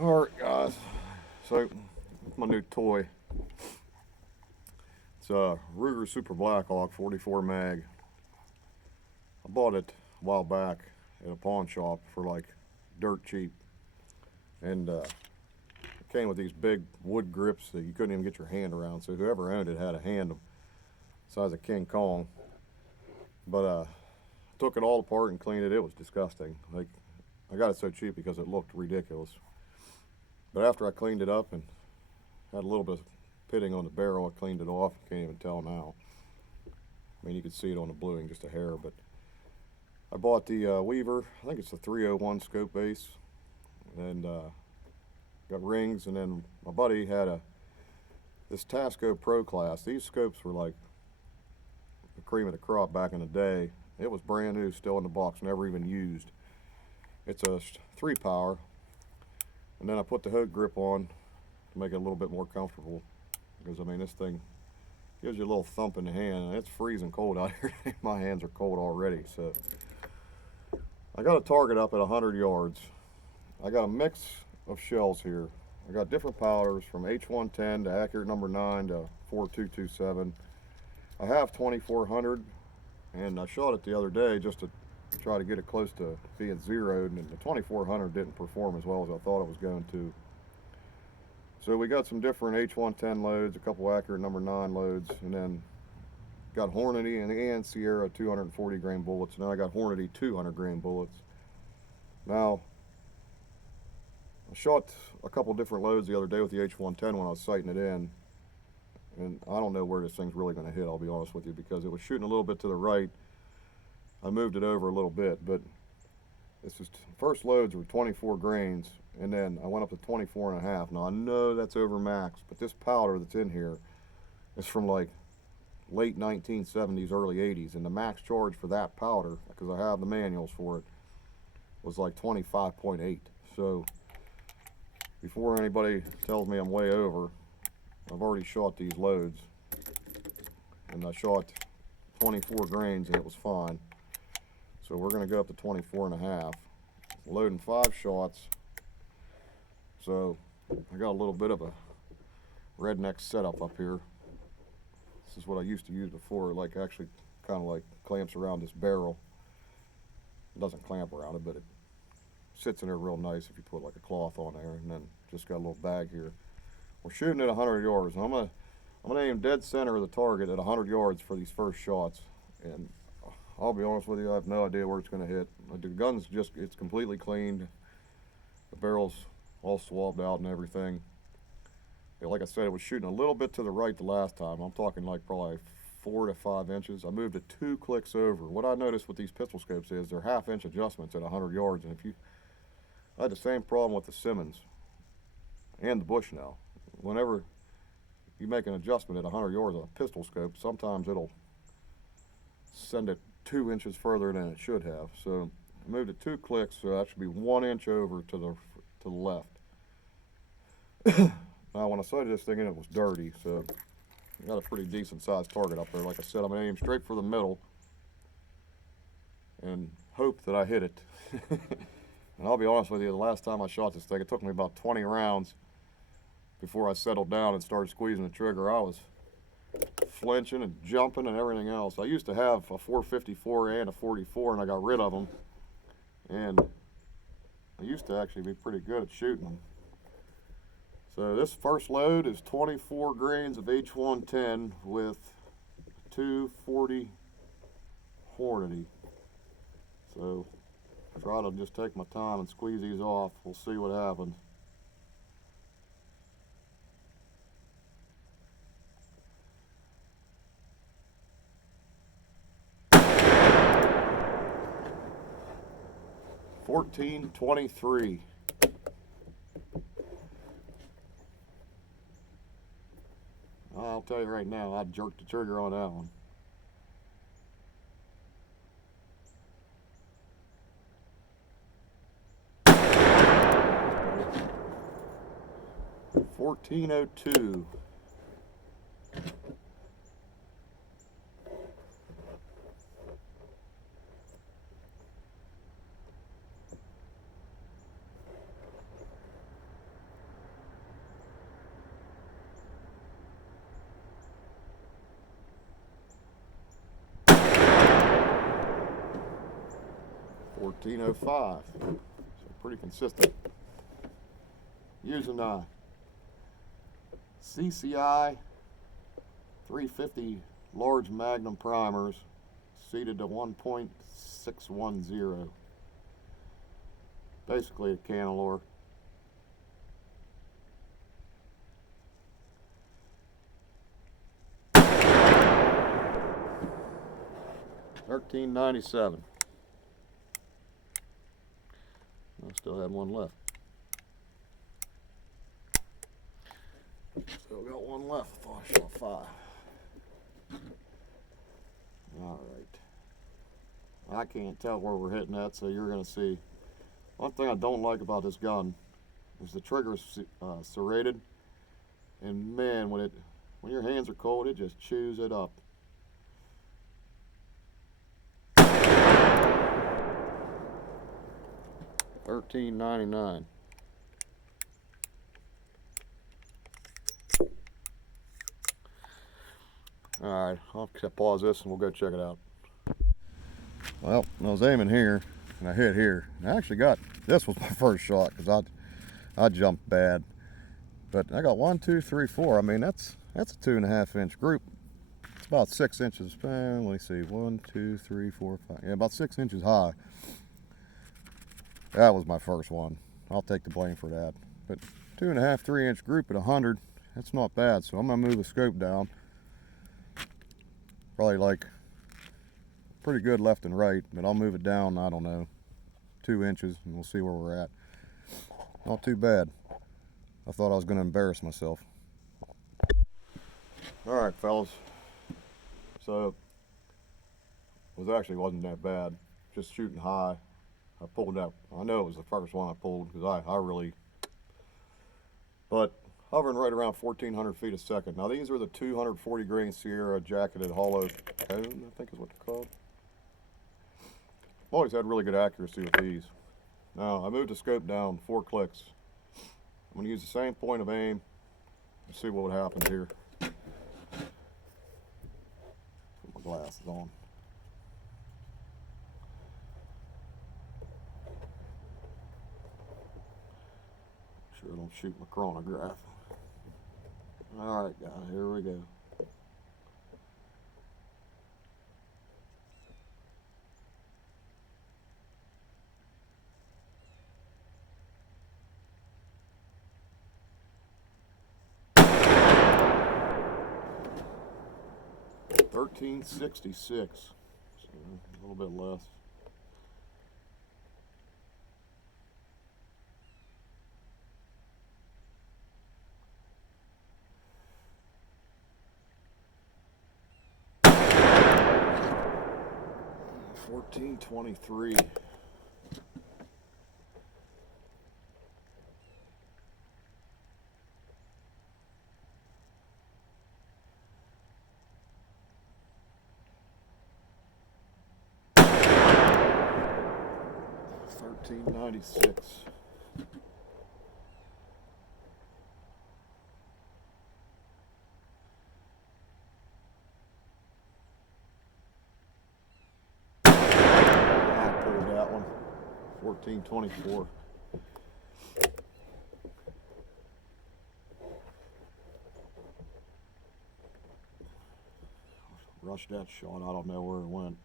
Alright guys, so my new toy. It's a Ruger Super Blackhawk 44 mag. I bought it a while back at a pawn shop for like dirt cheap. And it came with these big wood grips that you couldn't even get your hand around, so whoever owned it had a hand the size of King Kong. But took it all apart and cleaned it. It was disgusting. Like, I got it so cheap because it looked ridiculous. But after I cleaned it up and had a little bit of pitting on the barrel, I cleaned it off. Can't even tell now. I mean, you could see it on the bluing just a hair. But I bought the Weaver. I think it's the 301 scope base, and got rings. And then my buddy had this Tasco Pro Class. These scopes were like the cream of the crop back in the day. It was brand new, still in the box, never even used. It's a 3-power. And then I put the hook grip on to make it a little bit more comfortable, because I mean, this thing gives you a little thump in the hand, and it's freezing cold out here. My hands are cold already. So I got a target up at 100 yards. I got a mix of shells here. I got different powders from H110 to accurate number 9 to 4227. I have 2400, and I shot it the other day just to try to get it close to being zeroed, and the 2400 didn't perform as well as I thought it was going to. So we got some different H110 loads, a couple accurate number 9 loads, and then got Hornady and Sierra 240 grain bullets, and then I got Hornady 200 grain bullets. Now, I shot a couple different loads the other day with the H110 when I was sighting it in, and I don't know where this thing's really going to hit, I'll be honest with you, because it was shooting a little bit to the right. I moved it over a little bit, but this is first loads were 24 grains, and then I went up to 24 and a half. Now I know that's over max, but this powder that's in here is from like late 1970s, early 80s, and the max charge for that powder, because I have the manuals for it, was like 25.8. So before anybody tells me I'm way over, I've already shot these loads, and I shot 24 grains and it was fine. So we're going to go up to 24 and a half, loading 5 shots. So I got a little bit of a redneck setup up here. This is what I used to use before, like actually kind of like clamps around this barrel. It doesn't clamp around it, but it sits in there real nice if you put like a cloth on there, and then just got a little bag here. We're shooting at 100 yards, and I'm gonna aim dead center of the target at 100 yards for these first shots. And I'll be honest with you, I have no idea where it's going to hit. The gun's it's completely cleaned. The barrel's all swabbed out and everything. Like I said, it was shooting a little bit to the right the last time. I'm talking like probably 4 to 5 inches. I moved it 2 clicks over. What I noticed with these pistol scopes is they're half-inch adjustments at 100 yards. And I had the same problem with the Simmons and the Bushnell. Whenever you make an adjustment at 100 yards on a pistol scope, sometimes it'll send it 2 inches further than it should have. So I moved it 2 clicks, so that should be 1 inch over to the left. Now when I sighted this thing in, it was dirty, so I got a pretty decent sized target up there. Like I said, I'm gonna aim straight for the middle and hope that I hit it. And I'll be honest with you, the last time I shot this thing, it took me about 20 rounds before I settled down and started squeezing the trigger. I was flinching and jumping and everything else. I used to have a 454 and a 44, and I got rid of them, and I used to actually be pretty good at shooting them. So this first load is 24 grains of H110 with 240 Hornady. So I try to just take my time and squeeze these off. We'll see what happens. $14.23. I'll tell you right now, I jerked the trigger on that one. $14.02. 1305. So pretty consistent. Using CCI 350 large magnum primers, seated to 1.610. Basically a canalure. $13.97. I still have one left. Still got one left. I thought I shot 5. Alright. I can't tell where we're hitting at, so you're going to see. One thing I don't like about this gun is the trigger is serrated. And man, when your hands are cold, it just chews it up. $13.99. Alright, I'll pause this and we'll go check it out. Well, I was aiming here and I hit here. And I actually got, this was my first shot because I jumped bad. But I got 1, 2, 3, 4. I mean, that's a 2.5 inch group. It's about 6 inches. Let me see, 1, 2, 3, 4, 5. Yeah, about 6 inches high. That was my first one. I'll take the blame for that. But 2.5, 3 inch group at 100, that's not bad. So I'm gonna move the scope down. Probably like pretty good left and right, but I'll move it down, I don't know, 2 inches, and we'll see where we're at. Not too bad. I thought I was gonna embarrass myself. All right, fellas. So it wasn't that bad. Just shooting high. I pulled that. I know it was the first one I pulled because I really. But hovering right around 1,400 feet a second. Now these are the 240 grain Sierra jacketed hollow cone, I think is what they're called. I've always had really good accuracy with these. Now I moved the scope down 4 clicks. I'm going to use the same point of aim and see what happens here. Put my glasses on. Sure I don't shoot my chronograph. Alright guys, here we go. $13.66, so a little bit less. $14.23. $13.96. I pulled that one. $14.24. Rushed that shot. I don't know where it went.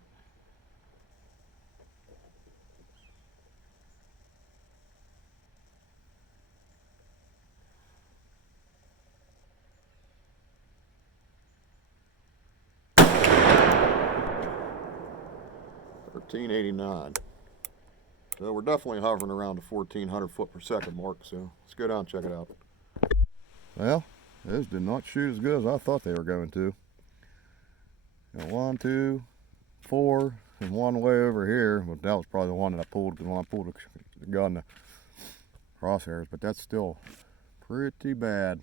$13.89. So we're definitely hovering around the 1,400 foot per second mark, so let's go down and check it out. Well, those did not shoot as good as I thought they were going to. Got 1, 2, 4, and one way over here, but that was probably the one that I pulled when I pulled the gun, the crosshairs, but that's still pretty bad.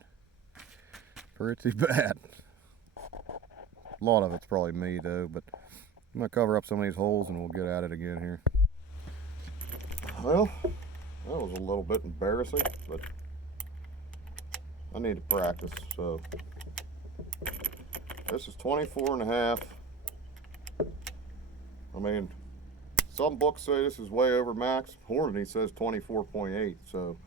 Pretty bad. A lot of it's probably me though, but I'm gonna cover up some of these holes and we'll get at it again here. Well, that was a little bit embarrassing, but I need to practice, so this is 24 and a half. I mean, Some books say this is way over max. Hornady says 24.8. So,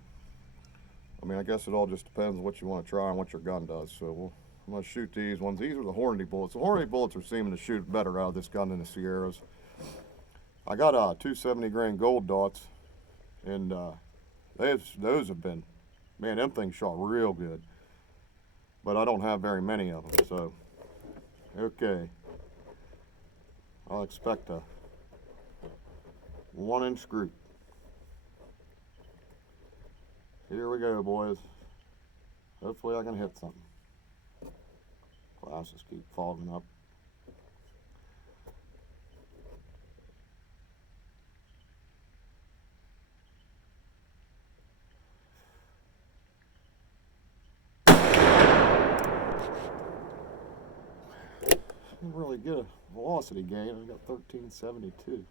I mean, I guess it all just depends on what you want to try and what your gun does. So, I'm going to shoot these ones. These are the Hornady bullets. The Hornady bullets are seeming to shoot better out of this gun than the Sierras. I got 270 grain gold dots, and those have been, man, them things shot real good. But I don't have very many of them, so, okay. I'll expect a 1-inch group. Here we go, boys. Hopefully I can hit something. Glasses keep fogging up. Didn't really get a velocity gain. I got 1372.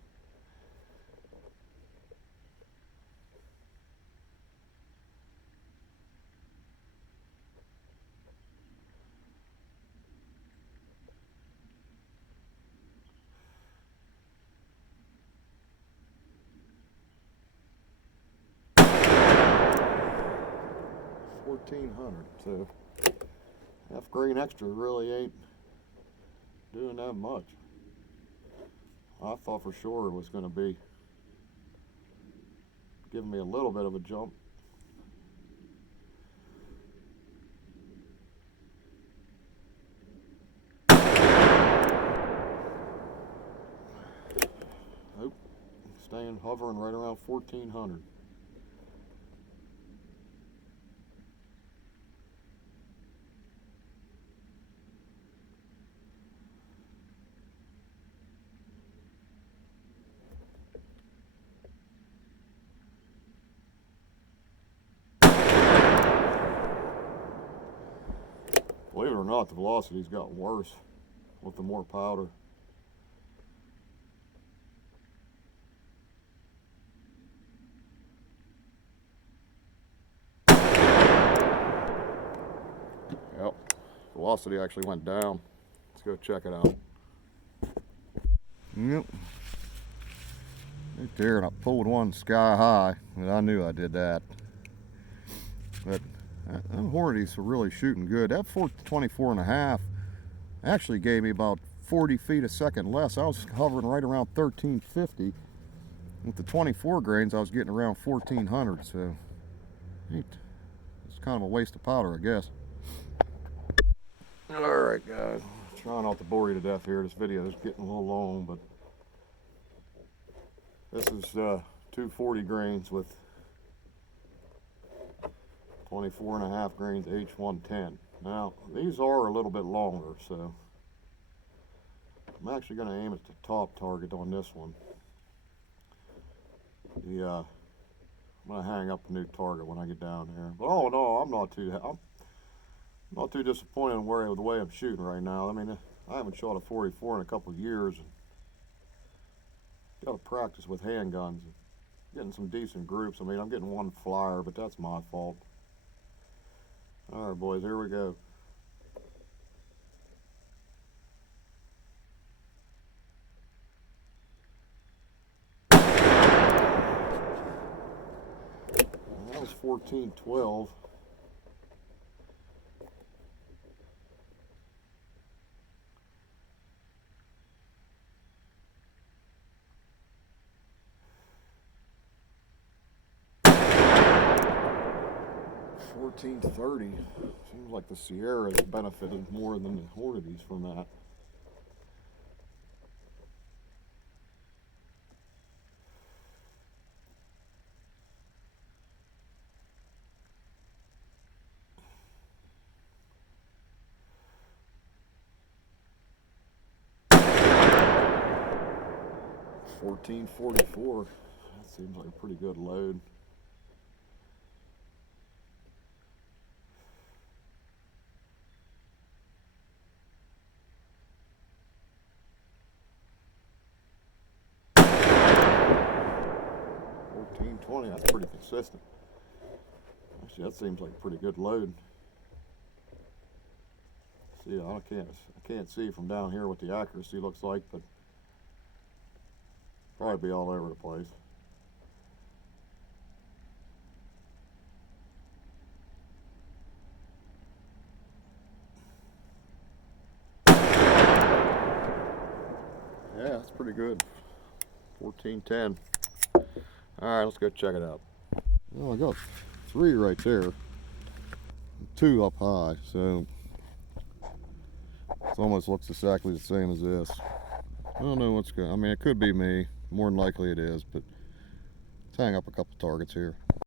So half grain extra really ain't doing that much. I thought for sure it was going to be giving me a little bit of a jump. Nope, staying hovering right around 1400. Believe it or not, the velocity's gotten worse with the more powder. Yep, velocity actually went down. Let's go check it out. Yep. Right there, and I pulled one sky high, and I knew I did that. But them Hornadies are really shooting good. That 424 and a half actually gave me about 40 feet a second less. I was hovering right around 1350. With the 24 grains, I was getting around 1400. So it's kind of a waste of powder, I guess. All right, guys. Trying not to bore you to death here. This video is getting a little long, but this is 240 grains with 24 and a half grains H110. Now, these are a little bit longer, so I'm actually going to aim at the top target on this one. I'm going to hang up a new target when I get down here. But oh no, I'm not too disappointed in the way I'm shooting right now. I mean, I haven't shot a 44 in a couple of years. Got to practice with handguns. Getting some decent groups. I mean, I'm getting one flyer, but that's my fault. All right, boys, here we go. That was 1412. $14.30. Seems like the Sierras benefited more than the Hornadies from that. $14.44. That seems like a pretty good load. $14.20. That's pretty consistent. Actually, that seems like a pretty good load. See, I can't see from down here what the accuracy looks like, but Probably be all over the place. Yeah, that's pretty good. 1410. Alright, let's go check it out. Well, I got 3 right there. 2 up high, so it almost looks exactly the same as this. I don't know what's going on. I mean, it could be me. More than likely it is, but let's hang up a couple targets here.